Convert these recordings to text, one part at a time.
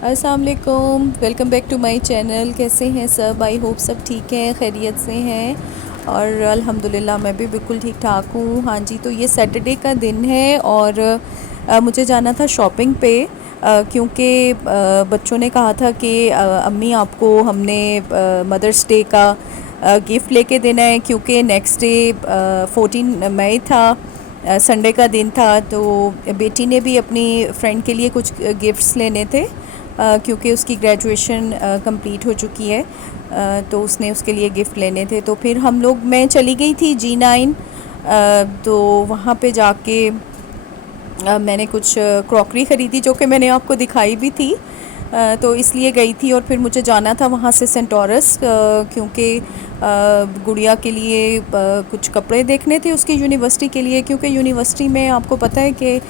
अस्सलाम वालेकुम, welcome back to my channel. कैसे हैं सब? आई होप सब ठीक हैं, खैरियत से हैं। और अल्हम्दुलिल्लाह मैं भी बिल्कुल ठीक ठाक हूँ। हाँ जी, तो ये सैटरडे का दिन है और मुझे जाना था शॉपिंग पे, क्योंकि बच्चों ने कहा था कि अम्मी आपको हमने मदर्स डे का गिफ़्ट लेके देना है, क्योंकि नेक्स्ट डे 14 मई था, संडे का दिन था। तो बेटी ने भी अपनी फ्रेंड के लिए कुछ गिफ्ट्स लेने थे, क्योंकि उसकी ग्रेजुएशन कंप्लीट हो चुकी है। तो उसने उसके लिए गिफ़्ट लेने थे। तो फिर मैं चली गई थी G9। तो वहाँ पे जाके मैंने कुछ क्रॉकरी ख़रीदी, जो कि मैंने आपको दिखाई भी थी। तो इसलिए गई थी। और फिर मुझे जाना था वहाँ से सेंटोरस, क्योंकि गुड़िया के लिए कुछ कपड़े देखने थे उसकी यूनिवर्सिटी के लिए, क्योंकि यूनिवर्सिटी में आपको पता है कि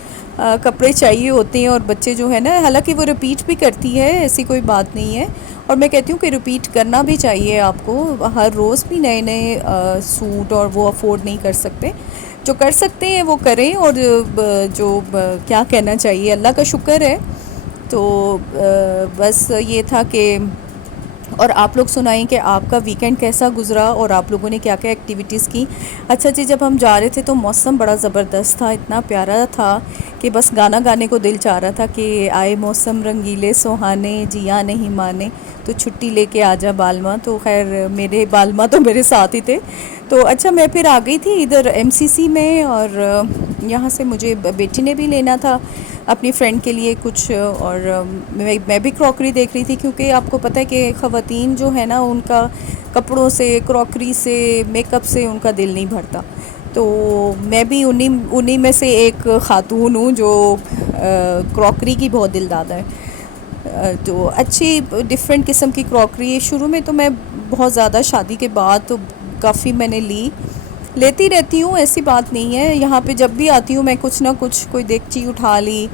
कपड़े चाहिए होते हैं। और बच्चे जो है ना, हालांकि वो रिपीट भी करती है, ऐसी कोई बात नहीं है। और मैं कहती हूँ कि रिपीट करना भी चाहिए आपको, हर रोज़ भी नए नए सूट, और वो अफोर्ड नहीं कर सकते। जो कर सकते हैं वो करें। और क्या कहना चाहिए, अल्लाह का शुक्र है। तो बस ये था कि, और आप लोग सुनाएं कि आपका वीकेंड कैसा गुज़रा और आप लोगों ने क्या क्या एक्टिविटीज़ की। अच्छा जी, जब हम जा रहे थे तो मौसम बड़ा ज़बरदस्त था, इतना प्यारा था कि बस गाना गाने को दिल चाह रहा था कि आए मौसम रंगीले सुहाने, जिया नहीं माने, तो छुट्टी लेके आजा बालमा। तो खैर मेरे बालमा तो मेरे साथ ही थे। तो अच्छा, मैं फिर आ गई थी इधर MCC में। और यहाँ से मुझे बेटी ने भी लेना था अपनी फ्रेंड के लिए कुछ। और मैं भी क्रॉकरी देख रही थी, क्योंकि आपको पता है कि ख़वातीन जो है ना, उनका कपड़ों से, क्रॉकरी से, मेकअप से उनका दिल नहीं भरता। तो मैं भी उन्हीं उन्हीं में से एक ख़ातून हूँ जो क्रॉकरी की बहुत दिलदादा है। तो अच्छी डिफरेंट किस्म की क्रॉकरी है। शुरू में तो मैं बहुत ज़्यादा, शादी के बाद तो काफ़ी मैंने लेती रहती हूँ, ऐसी बात नहीं है। यहाँ पे जब भी आती हूँ मैं कुछ ना कुछ, कोई देगची उठा ली,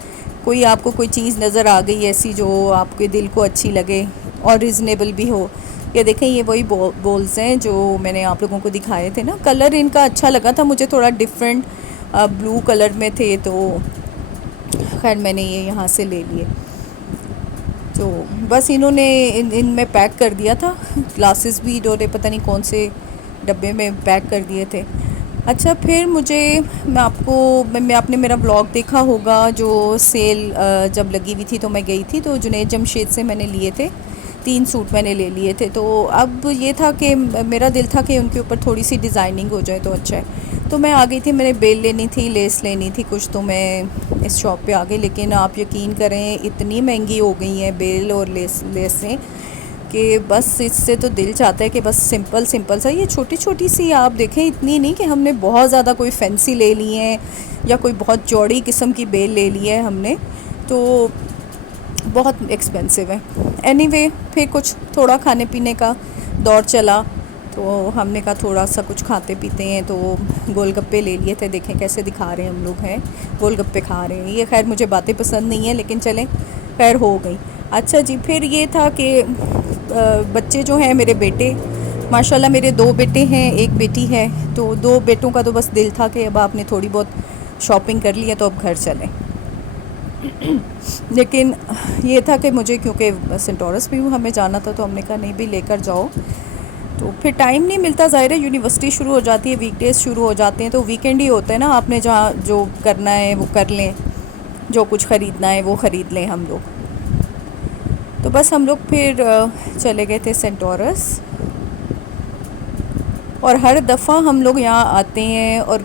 कोई आपको कोई चीज़ नज़र आ गई ऐसी जो आपके दिल को अच्छी लगे और रिजनेबल भी हो। ये देखें, ये वही बोल्स हैं जो मैंने आप लोगों को दिखाए थे ना। कलर इनका अच्छा लगा था मुझे, थोड़ा डिफरेंट ब्लू कलर में थे। तो खैर मैंने ये यहाँ से ले लिए। तो बस इन्होंने इनमें पैक कर दिया था। ग्लासेस भी इन्होंने पता नहीं कौन से डब्बे में पैक कर दिए थे। अच्छा, फिर मैं आपने मेरा ब्लॉग देखा होगा, जो सेल जब लगी हुई थी तो मैं गई थी, तो जुनैद जमशेद से मैंने लिए थे 3 सूट मैंने ले लिए थे। तो अब ये था कि मेरा दिल था कि उनके ऊपर थोड़ी सी डिज़ाइनिंग हो जाए तो अच्छा है। तो मैं आ गई थी, मैंने बेल लेनी थी, लेस लेनी थी कुछ, तो मैं इस शॉप पे आ गई। लेकिन आप यकीन करें, इतनी महंगी हो गई हैं बेल और लेसें कि बस इससे तो दिल चाहता है कि बस सिंपल सिंपल सा, ये छोटी छोटी सी आप देखें, इतनी नहीं कि हमने बहुत ज़्यादा कोई फैंसी ले ली हैं या कोई बहुत चौड़ी किस्म की बेल ले ली है हमने, तो बहुत एक्सपेंसिव है। एनीवे, फिर कुछ थोड़ा खाने पीने का दौर चला, तो हमने कहा थोड़ा सा कुछ खाते पीते हैं। तो गोलगप्पे ले लिए थे, देखें कैसे दिखा रहे हैं हम लोग हैं, गोलगप्पे खा रहे हैं। ये खैर मुझे बातें पसंद नहीं है, लेकिन चलें, खैर हो गई। अच्छा जी, फिर ये था कि बच्चे जो हैं मेरे बेटे, माशाल्लाह मेरे 2 बेटे हैं, एक बेटी है। तो 2 बेटों का तो बस दिल था कि अब आपने थोड़ी बहुत शॉपिंग कर ली है तो अब घर चलें। लेकिन ये था कि मुझे, क्योंकि सेंटोरस भी हमें जाना था, तो हमने कहा नहीं भी लेकर जाओ। तो फिर टाइम नहीं मिलता, ज़ाहिर है यूनिवर्सिटी शुरू हो जाती है, वीकडेज़ शुरू हो जाते हैं, तो वीकेंड ही होता है ना, आपने जहाँ जो करना है वो कर लें, जो कुछ ख़रीदना है वो ख़रीद लें हम लोग। तो बस हम लोग फिर चले गए थे सेंटोरस। और हर दफ़ा हम लोग यहाँ आते हैं और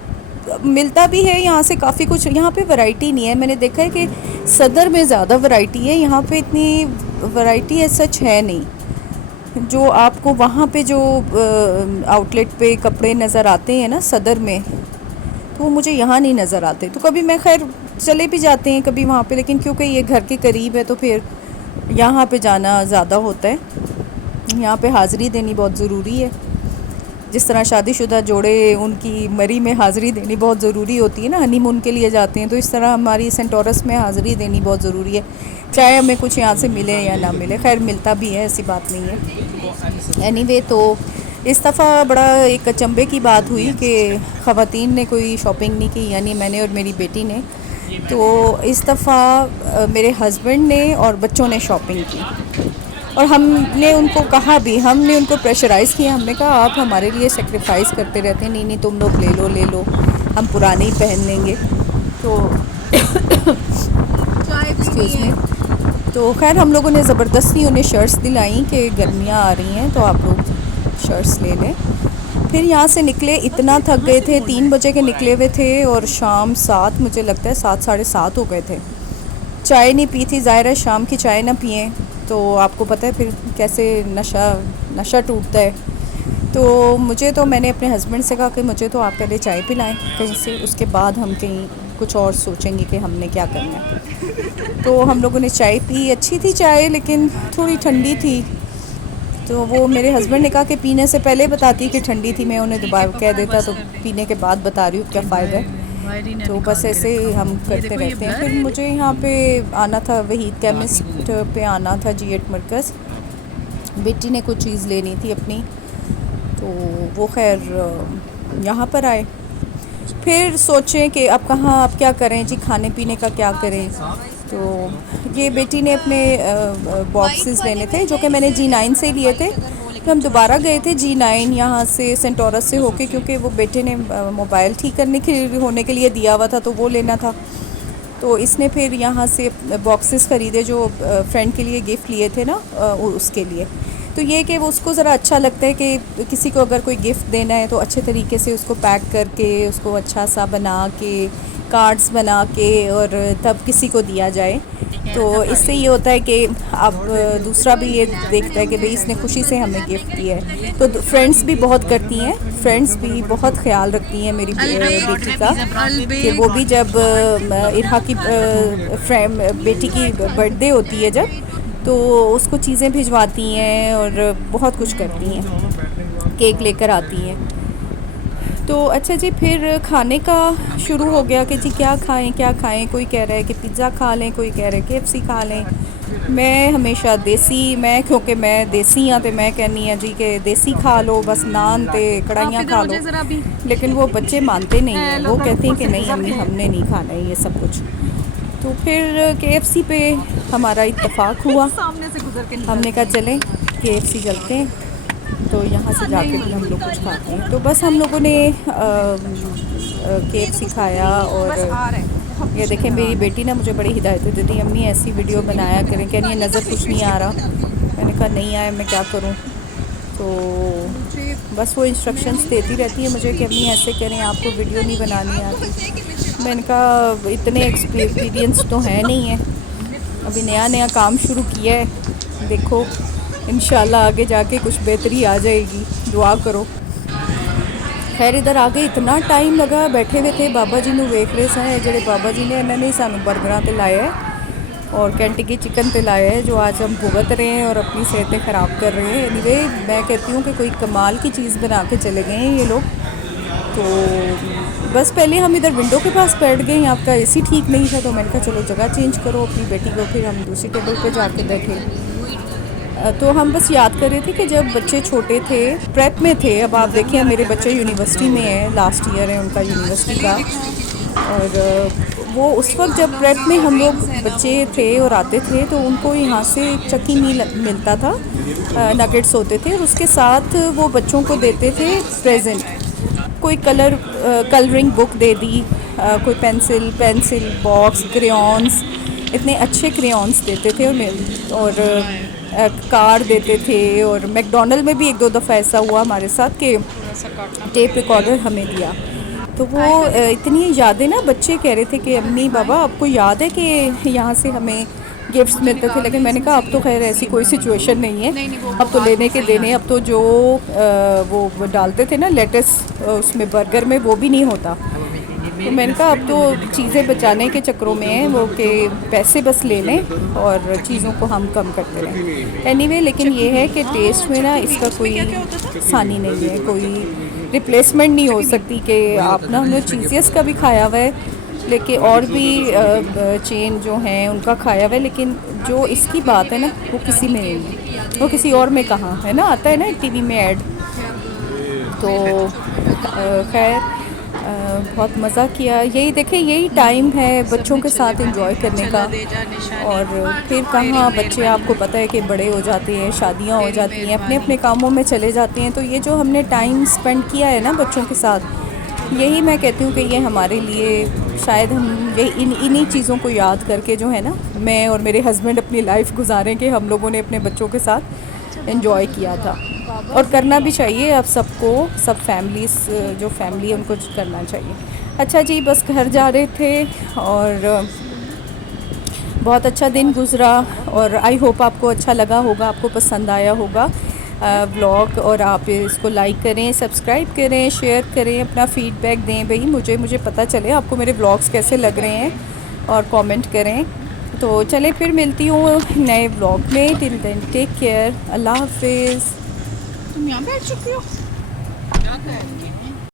मिलता भी है यहाँ से काफ़ी कुछ। यहाँ पे वैरायटी नहीं है, मैंने देखा है कि सदर में ज़्यादा वैरायटी है, यहाँ पे इतनी वैरायटी है सच है नहीं। जो आपको वहाँ पे जो आउटलेट पे कपड़े नज़र आते हैं ना सदर में, तो वो मुझे यहाँ नहीं नज़र आते। तो कभी मैं खैर चले भी जाते हैं कभी वहाँ पे, लेकिन क्योंकि ये घर के करीब है तो फिर यहाँ पे जाना ज़्यादा होता है। यहाँ पे हाज़िरी देनी बहुत ज़रूरी है। जिस तरह शादीशुदा जोड़े, उनकी मरी में हाज़िरी देनी बहुत ज़रूरी होती है ना, हनीमून के लिए जाते हैं, तो इस तरह हमारी सेंटोरस में हाज़िरी देनी बहुत ज़रूरी है, चाहे हमें कुछ यहाँ से मिले या ना मिले। खैर मिलता भी है, ऐसी बात नहीं है। एनीवे, तो इस दफ़ा बड़ा एक अचंभे की बात हुई कि ख़वातीन ने कोई शॉपिंग नहीं की, यानी मैंने और मेरी बेटी ने। तो इस दफ़ा मेरे हस्बैंड ने और बच्चों ने शॉपिंग की, और हमने उनको कहा भी, हमने उनको प्रेशराइज़ किया, हमने कहा आप हमारे लिए सेक्रीफाइस करते रहते हैं, नहीं नहीं तुम लोग ले लो, हम पुराने ही पहन लेंगे। तो एक्सक्यूज़ मी, तो खैर हम लोगों ने ज़बरदस्ती उन्हें शर्ट्स दिलाई कि गर्मियाँ आ रही हैं तो आप लोग शर्ट्स ले लें। फिर यहाँ से निकले, इतना थक गए थे, 3 बजे के निकले हुए थे और शाम 7, मुझे लगता है 7 साढ़े 7 हो गए थे। चाय नहीं पी थी, ज़ाहिर है शाम की चाय ना पिएं तो आपको पता है फिर कैसे नशा टूटता है। तो मैंने अपने हस्बैंड से कहा कि मुझे तो आप पहले चाय पिलाएं कहीं से, उसके बाद हम कहीं कुछ और सोचेंगे कि हमने क्या करना है। तो हम लोगों ने चाय पी, अच्छी थी चाय लेकिन थोड़ी ठंडी थी। तो वो मेरे हस्बैंड ने कहा कि पीने से पहले बताती कि ठंडी थी, मैं उन्हें दोबारा कह देता, तो पीने के बाद बता रही हूँ क्या फ़ायदा है। तो बस ऐसे हम करते रहते हैं। फिर मुझे यहाँ पे आना था, वही केमिस्ट पे आना था, G8 मरकज़। बेटी ने कुछ चीज़ लेनी थी अपनी, तो वो खैर यहाँ पर आए। फिर सोचें कि अब कहाँ, अब क्या करें जी, खाने पीने का क्या करें। तो ये बेटी ने अपने बॉक्सेस लेने थे जो कि मैंने G9 से लिए थे। तो हम दोबारा गए थे G9 यहाँ से सेंटोरस से होके, क्योंकि वो बेटे ने मोबाइल ठीक करने के होने के लिए दिया हुआ था तो वो लेना था। तो इसने फिर यहाँ से बॉक्सेस ख़रीदे जो फ्रेंड के लिए गिफ़्ट लिए थे ना, उसके लिए। तो ये कि वो उसको ज़रा अच्छा लगता है कि किसी को अगर कोई गिफ़्ट देना है तो अच्छे तरीके से उसको पैक करके, उसको अच्छा सा बना के, कार्ड्स बना के और तब किसी को दिया जाए। तो इससे ये होता है कि अब दूसरा भी ये देखता है कि भाई इसने खुशी से हमें गिफ्ट दिया है। तो फ्रेंड्स भी बहुत करती हैं, फ्रेंड्स भी बहुत ख्याल रखती हैं मेरी बेटी का, कि वो भी जब इरहा की बेटी की बर्थडे होती है जब, तो उसको चीज़ें भिजवाती हैं और बहुत कुछ करती हैं, केक लेकर आती हैं। तो अच्छा जी, फिर खाने का शुरू हो गया कि जी क्या खाएं। कोई कह रहा है कि पिज़्ज़ा खा लें, कोई कह रहा है KFC खा लें। मैं हमेशा क्योंकि मैं देसी हाँ, तो मैं कहनी है जी कि देसी खा लो, बस नान ते कढ़ाइयाँ खा लो। लेकिन वो बच्चे मानते नहीं हैं, वो कहते हैं कि नहीं अम्मी हमने नहीं खाना है ये सब कुछ। तो फिर KFC पे हमारा इत्तेफाक हुआ, हमने कहा चलें KFC चलते हैं, तो यहाँ से जाके भी हम लोग कुछ खाते हैं। तो बस हम लोगों ने KFC खाया। और ये देखें मेरी बेटी ना मुझे बड़ी हिदायतें देती है, अम्मी ऐसी वीडियो बनाया करें, कह रही है नज़र कुछ नहीं आ रहा। मैंने कहा नहीं आया, मैं क्या करूँ। तो बस वो इंस्ट्रक्शंस देती रहती है मुझे कि अम्मी ऐसे करें, आपको वीडियो नहीं बनानी आती। मैंने कहा इतने एक्सपीरियंस तो है नहीं है, अभी नया काम शुरू किया है, देखो इंशाल्लाह आगे जाके कुछ बेहतरी आ जाएगी, दुआ करो। खैर इधर आगे इतना टाइम लगा, बैठे हुए थे बाबा जी ਨੂੰ ਵੇਖ ਰਹੇ ਸਾਂ। ਜਿਹੜੇ बाबा जी ने इन्होंने ही सानू बर्गरां ते लाया है और कैंटिकी चिकन ते लाया है, जो आज हम भुगत रहे हैं और अपनी सेहतें ख़राब कर रहे हैं। एनीवे मैं कहती हूँ कि कोई कमाल की चीज़ बना के चले गए हैं ये लोग। तो बस पहले हम इधर विंडो के पास बैठ गए, यहाँ का AC ठीक नहीं था, तो मैंने कहा चलो जगह चेंज करो अपनी बेटी को। फिर हम दूसरी टेबल पे जाके बैठे। तो हम बस याद कर रहे थे कि जब बच्चे छोटे थे, प्रेप में थे, अब आप देखिए मेरे बच्चे यूनिवर्सिटी में हैं, लास्ट ईयर है उनका यूनिवर्सिटी का। और वो उस वक्त जब प्रेप में हम लोग बच्चे थे और आते थे तो उनको यहाँ से चक्की मील मिलता था, नगेट्स होते थे, और उसके साथ वो बच्चों को देते थे प्रेजेंट। कोई कलरिंग बुक दे दी, कोई पेंसिल बॉक्स, क्रेयॉन्स, इतने अच्छे क्रेयॉन्स देते थे, और कार देते थे। और मैकडॉनल्ड में भी 1-2 दफ़ा ऐसा हुआ हमारे साथ कि टेप रिकॉर्डर हमें दिया। तो वो इतनी यादें ना, बच्चे कह रहे थे कि अम्मी बाबा आपको याद है कि यहाँ से हमें गिफ्ट्स मिलते थे। लेकिन मैंने कहा अब तो खैर ऐसी कोई सिचुएशन नहीं है, अब तो लेने के देने, अब तो जो वो डालते थे ना लेटेस उसमें बर्गर में, वो भी नहीं होता। तो मैंने कहा अब तो चीज़ें बचाने के चक्करों में हैं वो, कि पैसे बस ले लें और चीज़ों को हम कम करते रहें। एनीवे लेकिन ये है कि टेस्ट में ना इसका कोई आसानी नहीं है, कोई रिप्लेसमेंट नहीं हो सकती। कि आप ना, हमने चीज़ियस का भी खाया हुआ है, लेकिन और भी चेन जो हैं उनका खाया हुआ है, लेकिन जो इसकी बात है ना वो किसी में नहीं है, वो किसी और में कहाँ है ना, आता है ना TV में ऐड। तो खैर बहुत मज़ा किया। यही देखें, यही टाइम है बच्चों के साथ एंजॉय करने का। और फिर कहाँ बच्चे, आपको पता है कि बड़े हो जाते हैं, शादियां हो जाती हैं, अपने अपने कामों में चले जाते हैं। तो ये जो हमने टाइम स्पेंड किया है ना बच्चों के साथ, यही मैं कहती हूँ कि ये हमारे लिए शायद हम यही इन्हीं चीज़ों को याद करके जो है ना, मैं और मेरे हस्बैंड अपनी लाइफ गुजारें कि हम लोगों ने अपने बच्चों के साथ एंजॉय किया था। और करना भी चाहिए अब सबको, सब फैमिलीज़, जो फैमिली है उनको करना चाहिए। अच्छा जी, बस घर जा रहे थे और बहुत अच्छा दिन गुज़रा। और आई होप आपको अच्छा लगा होगा, आपको पसंद आया होगा व्लॉग। और आप इसको लाइक करें, सब्सक्राइब करें, शेयर करें, अपना फ़ीडबैक दें भाई, मुझे पता चले आपको मेरे व्लॉग्स कैसे लग रहे हैं, और कमेंट करें। तो चले फिर मिलती हूँ नए व्लॉग में। टिल देन टेक केयर, अल्लाह हाफिज़। तुम यहाँ बैठ चुकी हो? क्या कह रही है?